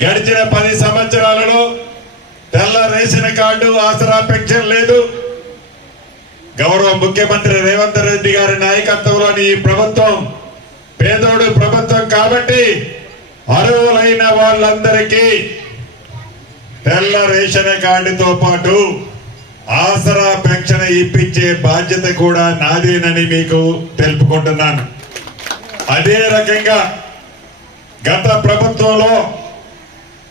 గడిచిన పది సంవత్సరాలలో తెల్ల రేషన్ కార్డు ఆసరా పెన్షన్ లేదు. గౌరవ ముఖ్యమంత్రి రేవంత్ రెడ్డి గారి నాయకత్వంలోని ఈ ప్రభుత్వం పేదోడు ప్రభుత్వం కాబట్టి అర్హులైన వాళ్ళందరికీ తెల్ల రేషన్ కార్డుతో పాటు ఆసరా పెన్షన్ ఇప్పించే బాధ్యత కూడా నాదేనని మీకు తెలుపుకుంటున్నాను. అదే రకంగా గత ప్రభుత్వంలో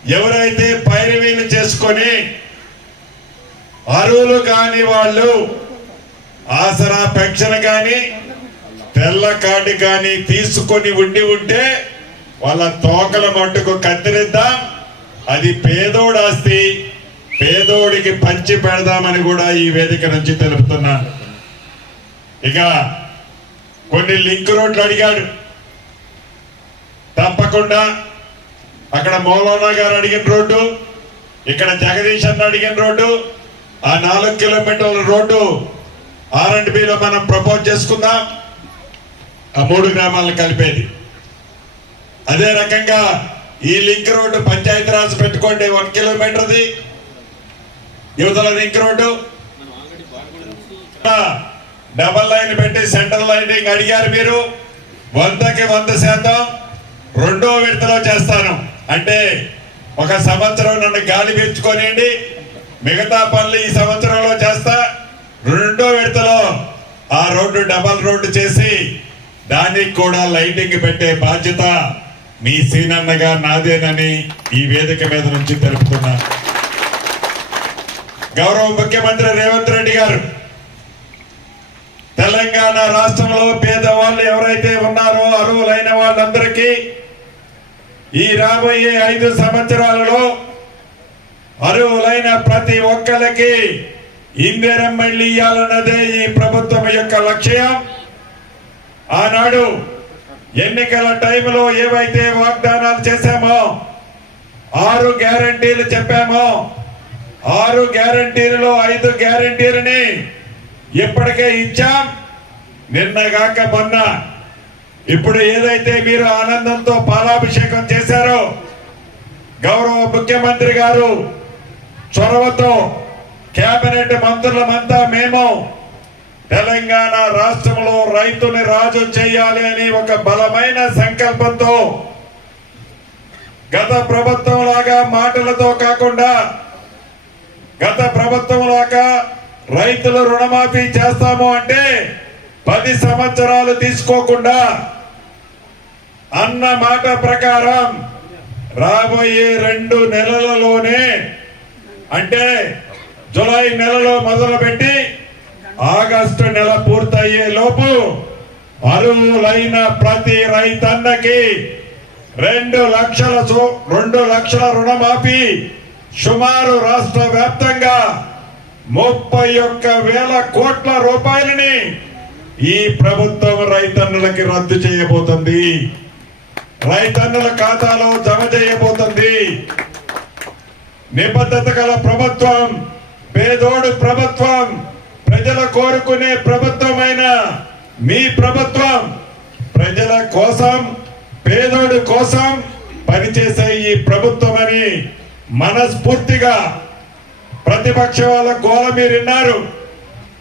ఎవరైతే పైరవీలు చేసుకొని అరువులు కాని వాళ్ళు ఆసరా పెన్షన్ కానీ తెల్ల కార్డు కానీ తీసుకొని ఉండి ఉంటే వాళ్ళ తోకల మట్టుకు కత్తిరిద్దాం. అది పేదోడు ఆస్తి పేదోడికి పంచి పెడదామని కూడా ఈ వేదిక నుంచి తెలుపుతున్నాను. ఇక కొన్ని లింక్ రోడ్లు అడిగాడు. తప్పకుండా అక్కడ మౌలానా గారు అడిగిన రోడ్డు ఇక్కడ జగదీష్ అన్న అడిగిన రోడ్డు ఆ నాలుగు కిలోమీటర్ల రోడ్డు ఆర్ అండ్ బిలో మనం ప్రపోజ్ చేసుకుందాం. ఆ మూడు గ్రామాలను కలిపేది. అదే రకంగా ఈ లింక్ రోడ్డు పంచాయతీ రాజ్ పెట్టుకోండి వన్ కిలోమీటర్ది. యువతల లింక్ రోడ్డు. డబల్ లైన్ పెట్టి సెంటర్ లైనింగ్ అడిగారు మీరు. వందకి వంద శాతం రెండో విడతలో చేస్తాను. అంటే ఒక సంవత్సరం నన్ను గాలి పెంచుకొనియండి మిగతా పనులు ఈ సంవత్సరంలో చేస్తా. రెండో విడతలో ఆ రోడ్డు డబల్ రోడ్డు చేసి దానికి కూడా లైటింగ్ పెట్టే బాధ్యత మీ సీనన్నగా నాదేనని ఈ వేదిక మీద నుంచి తెలుపుతున్నా. గౌరవ ముఖ్యమంత్రి రేవంత్ రెడ్డి గారు తెలంగాణ రాష్ట్రంలో పేదవాళ్ళు ఎవరైతే ఉన్నారో అరువులైన వాళ్ళందరికీ ఈ రాబోయే ఐదు సంవత్సరాలలో అర్హులైన ప్రతి ఒక్కరికి ఇందిరం మళ్ళీ ఇయ్యాలన్నదే ఈ ప్రభుత్వం యొక్క లక్ష్యం. ఆనాడు ఎన్నికల టైంలో ఏవైతే వాగ్దానాలు చేశామో ఆరు గ్యారంటీలు చెప్పామో ఆరు గ్యారంటీలలో ఐదు గ్యారంటీలని ఇప్పటికే ఇచ్చాం. నిన్నగాక మొన్న ఇప్పుడు ఏదైతే మీరు ఆనందంతో పాలాభిషేకం చేశారో గౌరవ ముఖ్యమంత్రి గారు చొరవతో కేబినెట్ మంత్రులమంతా మేము తెలంగాణ రాష్ట్రంలో రైతుని రాజు చేయాలి అని ఒక బలమైన సంకల్పంతో గత ప్రభుత్వం లాగా మాటలతో కాకుండా గత ప్రభుత్వం లాగా రైతులు రుణమాఫీ చేస్తాము అంటే పది సంవత్సరాలు తీసుకోకుండా అన్న మాట ప్రకారం రాబోయే రెండు నెలలలోనే అంటే జులై నెలలో మొదలుపెట్టి ఆగస్టు నెల పూర్తయ్యే లోపు అరువులైన ప్రతి రైతన్నకి రెండు లక్షల రెండు లక్షల రుణమాఫీ సుమారు రాష్ట్ర వ్యాప్తంగా ముప్పై ఒక్క వేల కోట్ల రూపాయలని ఈ ప్రభుత్వం రైతన్నులకి రద్దు చేయబోతుంది. రైతన్నుల ఖాతాలో జమ చేయబోతుంది. నిబద్ధత గల ప్రభుత్వం పేదోడు ప్రభుత్వం ప్రజల కోరుకునే ప్రభుత్వమైన మీ ప్రభుత్వం ప్రజల కోసం పేదోడు కోసం పనిచేసే ఈ ప్రభుత్వం అని మనస్ఫూర్తిగా ప్రతిపక్ష వాళ్ళ గోల మీరున్నారు.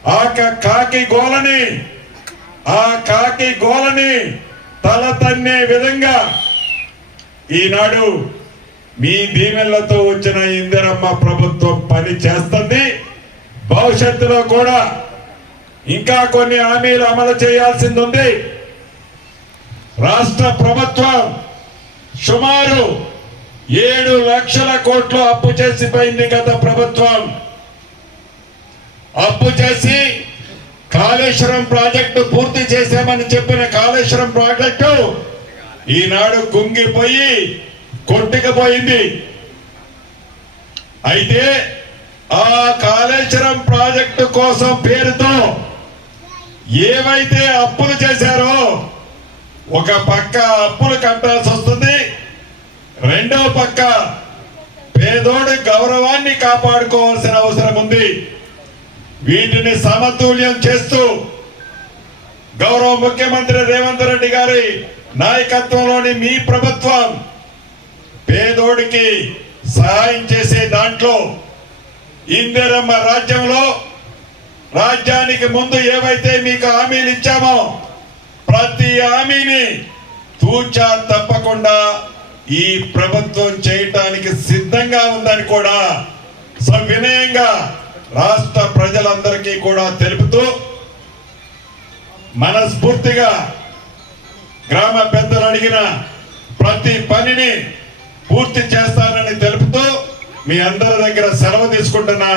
ఆ కాకి గోలని ఆ కాకి గోలని తల తన్నే విధంగా ఈనాడు మీ దీవెనలతో వచ్చిన ఇందిరమ్మ ప్రభుత్వం పని చేస్తుంది. భవిష్యత్తులో కూడా ఇంకా కొన్ని హామీలు అమలు చేయాల్సింది ఉంది రాష్ట్ర ప్రభుత్వం సుమారు ఏడు లక్షల కోట్లు అప్పు చేసిపోయింది గత ప్రభుత్వం. అప్పు చేసి కాళేశ్వరం ప్రాజెక్టు పూర్తి చేశామని చెప్పిన కాళేశ్వరం ప్రాజెక్టు ఈనాడు కుంగిపోయి కొట్టుకుపోయింది. అయితే ఆ కాళేశ్వరం ప్రాజెక్టు కోసం పేరుతో ఏవైతే అప్పులు చేశారో ఒక పక్క అప్పులు కట్టాల్సి వస్తుంది రెండో పక్క పేదోడి గౌరవాన్ని కాపాడుకోవాల్సిన అవసరం ఉంది. వీటిని సమతుల్యం చేస్తూ గౌరవ ముఖ్యమంత్రి రేవంత్ రెడ్డి గారి నాయకత్వంలోని మీ ప్రభుత్వం పేదోడికి సహాయం చేసే దాంట్లో ఇందిరమ్మ రాజ్యంలో రాజ్యానికి ముందు ఏవైతే మీకు హామీలు ఇచ్చామో ప్రతి హామీని తూచా తప్పకుండా ఈ ప్రభుత్వం చేయటానికి సిద్ధంగా ఉందని కూడా సవినయంగా రాష్ట్ర ప్రజలందరికీ కూడా తెలుపుతూ మనస్ఫూర్తిగా గ్రామ పెద్దలు అడిగిన ప్రతి పనిని పూర్తి చేస్తానని తెలుపుతూ మీ అందరి దగ్గర సెలవు తీసుకుంటున్నా.